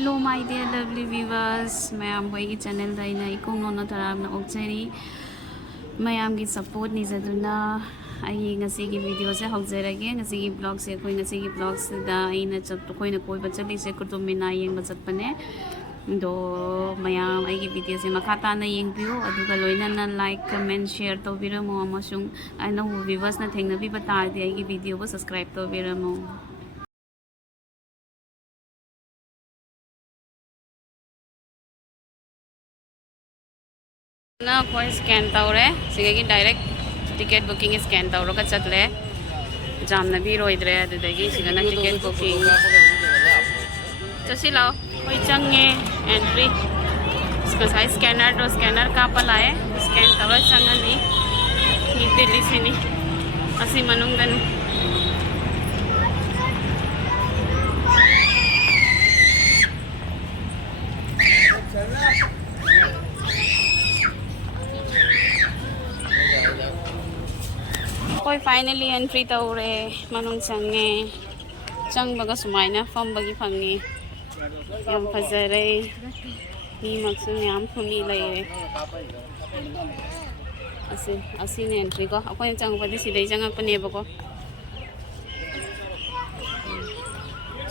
Hello my dear lovely viewers, mayam hoigi channel da ina ikong nono tarabna okchari mayam gi support ni zaduna ai ngasi gi video se hokjarage ngasi gi vlog se koi ngasi gi vlog se da ina chap to koi na koi bachali se kutum mina yeng bachat pane do mayam ai gi video se makata na yeng biu aduga loina na like comment share to biramo amasung aina hu viewers na thengna bi batar di ai gi video bo subscribe to biramo ना कोई scan तौरे सिगे direct ticket booking scan तौर का चतले जामना भी रोइद्रे अदुदगी सिगना ticket booking चसी लाओ कोई चंगे entry इसका साइज स्कैनर का पलाए स्कैन तौर चंगनी ही दिल्ली सिनी असी मनुंगन कोई फाइनली एंट्री तौरे मनुंग चंगे चंग बगा सुमाइना फम बगी फंगी यम फजरे मी मक्सु याम फमी लैरे असी ने एंट्री को अखोय चंग पदि सिदै चंग पने बको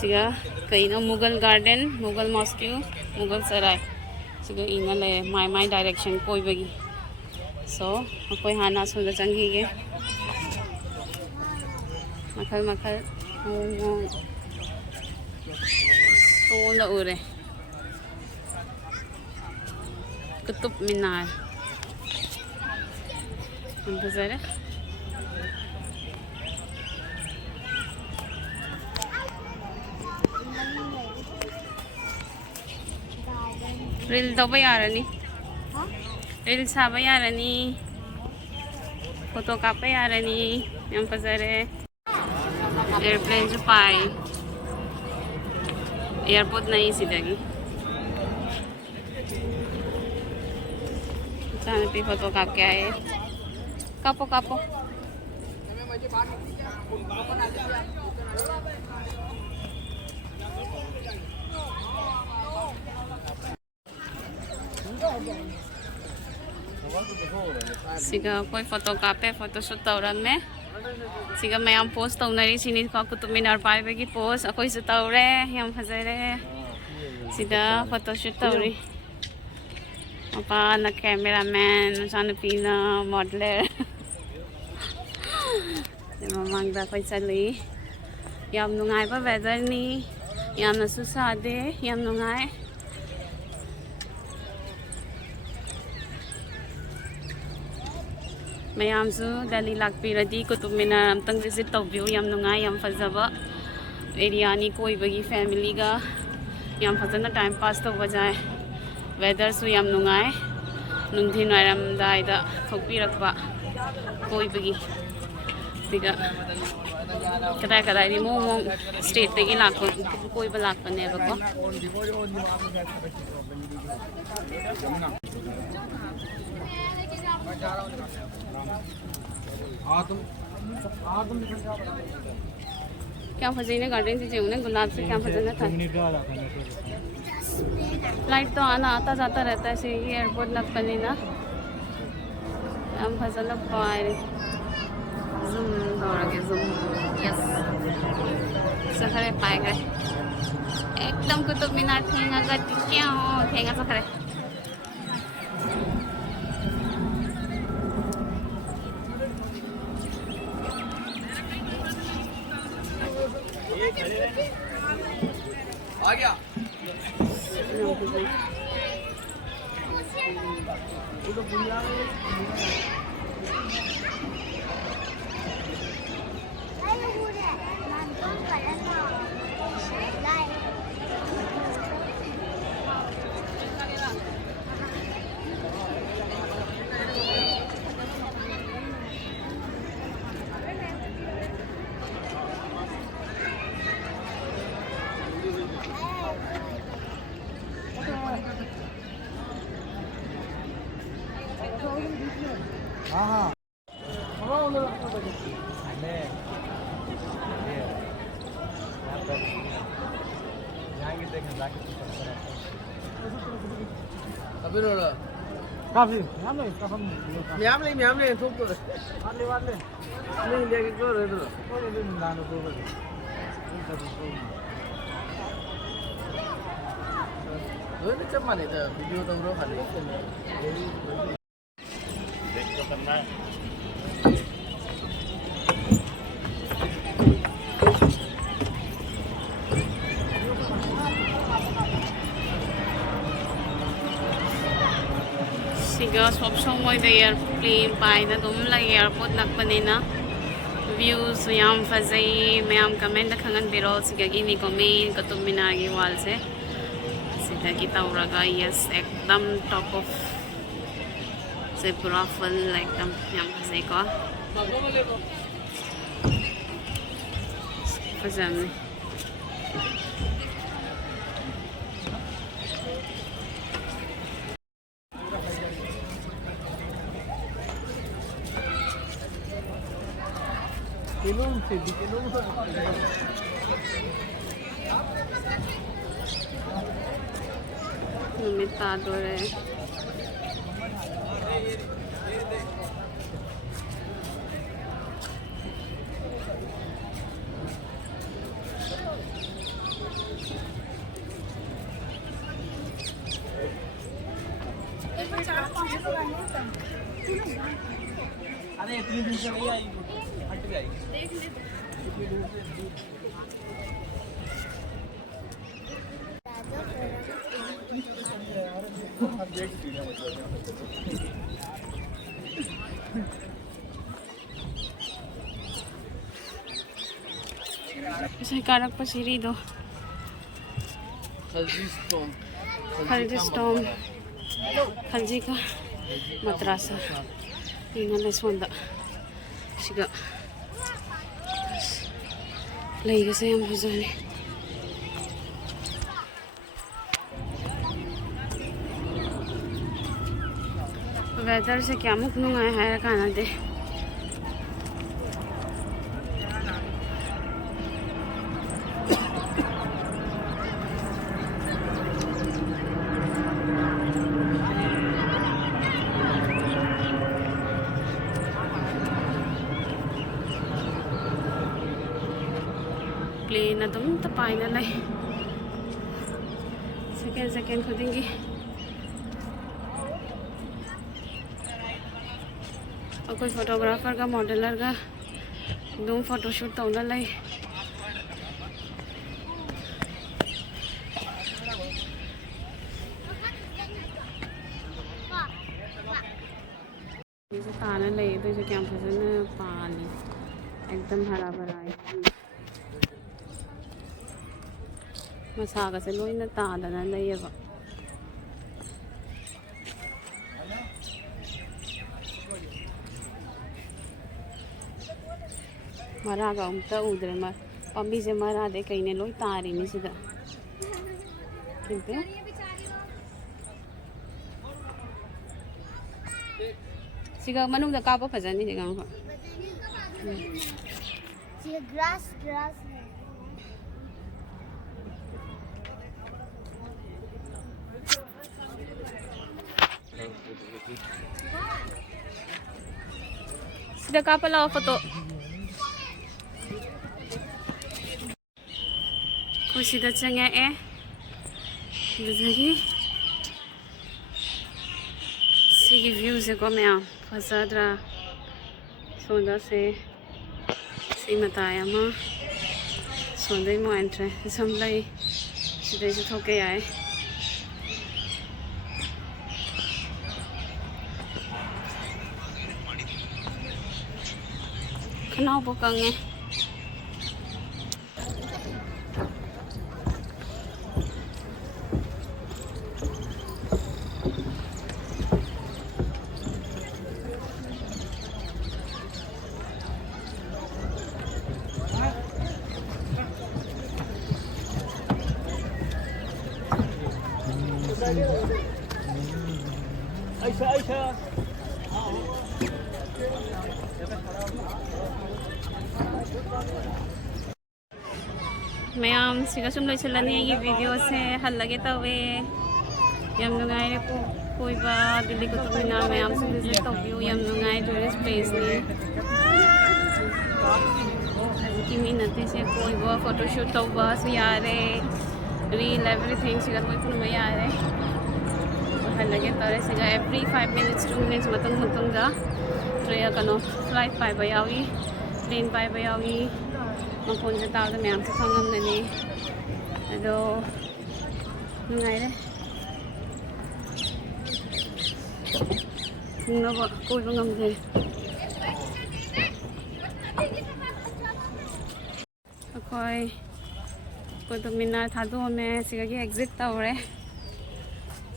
सिगा कइनो मुगल गार्डन मुगल मॉस्क्यू मुगल सराय सिगा इना ले माय डायरेक्शन कोई बगी सो अखोय हाना सुंदर चंगी के मखल मखल सोना उरे कुतुब मीनार जरा रील तो यारनी रील साब यारनी फोटो काप यारनी यम फजरे एयरप्लेन जो पाए एयरपोर्ट नहीं सीधेगी चांद पे फोटो काप के आए कापो कापो सिगा कोई फोटो कापे फोटो शूट तौरन में सिगा मैं हम पोस्ट तौनरी सिनी को कुतुब मीनार पाइबे की पोस्ट अकोई से तौरे हम फजरे सिदा फोटो शूट तौरी अपा न कैमरामैन सान पीना मॉडलर ममंगदा कोई चली याम नुंगाई बा वेदर नी याम नसु सादे याम नुंगाई मैमसु दिल्ली लाक्पीरदी कुतुब मीनार अमतंग विजिट तौबियो याम नुंगाई याम फजबा एरियानी कोइबगी फैमिली गा याम फजना टाइम पास तौबा जाए वेदर सु याम नुंगाई नुंधिन वायरमदाइदा थोकपीरकबा कोइबगी सिगा कदाई कदाई मोमो स्टेट तगी लाको कोइबा लाकपनेबको क्या फजीने गार्डन से जेऊ ने गुलाब से क्या फजना था लाइट तो आना आता जाता रहता है से एयरपोर्ट लग पने ना हम फजल पाए जूम दौड़े जूम यस सखरे पाए गए एकदम कुतुब मीनार ठेंगा गति क्या हो ठेंगा सखरे आ गया हाँ हाँ अभी रोड़ा काफी म्याम ले थोक तो वाले नहीं लेके को रे तो कोई दिन लानो को बे वो तो चम्मा नहीं था वीडियो तो रो खाली देख तो करना है Siga swap somewhere the airplane by the Dumla airport Nakpanina views yam fazai mayam comment the Kangan Biro Sigagi ni comment Katuminagi walse Sidagi Tauraga yes ekdam top of say pura full like them yam fazai ko fazam किलोम से किलोम Limitado अरे इतनी दूर से नहीं आई हट गई Sa karak pa si Rido. Khalji Storm. Khalji ka matrasa. Tingnan na swanda. Siga. Lagi kasi ang huzani. Weather से क्या मुख नुंगा है खाना दे प्लेन अदम तपाइना लै सेकेंड खुदिंगी और कोई फोटोग्राफर का मॉडलर का दो फोटोशूट तौला लै जैसे ताना ले तो जो क्या फसल पानी एकदम हरा भरा है मसागा से लोइना तादना लैयबा मरागा उमता उदरे मर पम्बी से मरा दे कहीं लोई तारी नहीं सीधा किंतु सिगा मनुंग दा कापा फजनी सिगा को ये ग्रास सीधा कापा लाओ फोटो खुशी दा चंगे ए दजगी सिगी व्यू से को मैं फसाद्रा सोंदा से सीमताया मा सोंदे मो एंट्रे समलाई सीधे से थोके आए खनाव पोकंगे ऐसा मैम सिगा सुम लोइसलानी ये वीडियो से हल्लगे तवे यम नुंगाइरे कोइबा दिल्ली कुतुब मीनार मैम से विजिट तौबियो यम नुंगाइ टूरिस्ट प्लेस ने की मिनते से कोइबा फोटोशूट तौबा सु यारे रील एवरीथिंग सिगा कोइ पुन यारे हल्लगे तरे सिगा एवरी 5 minutes 2 minutes मतंग मतंगा ट्रेन कनो फ्लाइट पाइबा यावी प्लेन पाइबा यावी मखोन से ताद मैम से खंगमननी अदो नुंगाइरे नुंगबा कोइबा ngamde अखोय कुतुब मीनार थादो में सिगागी एग्जिट तौरे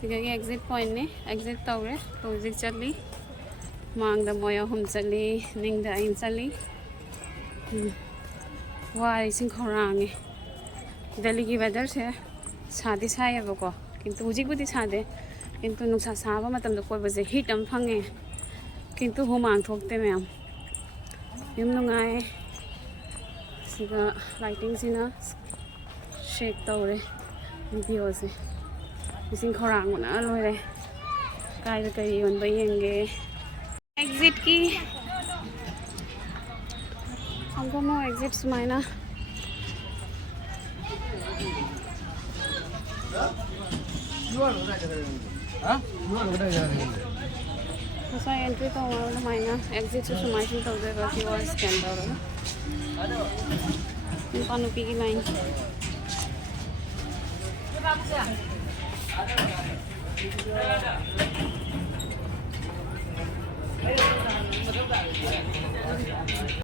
सिगागी एग्जिट पॉइंट ने एग्जिट तौरे तो एग्जिट चली मांगदा मोया हम चली निंगदा इन चली वाई सिंह खौरांगे दिल्ली की वेदर से सादी सायेबको किंतु हुजिकबुदी सादे किंतु नुसा साबा मतमदा कोइबसे हीट अम फंगे किंतु हुमांग थोकते मैम यम नुंगाए सिगा लाइटिंग सिना शेक तौरे वीडियो से सिंह खौरांगना लोरे कायदा कई योनबा येंगे एग्जिट की हमको नो एग्जिट सुमाइना मसा एंट्री तो हमारा माइना एग्जिट से सुमाइसिन तो देगा कि वो स्कैन करो इन पानुपी की लाइन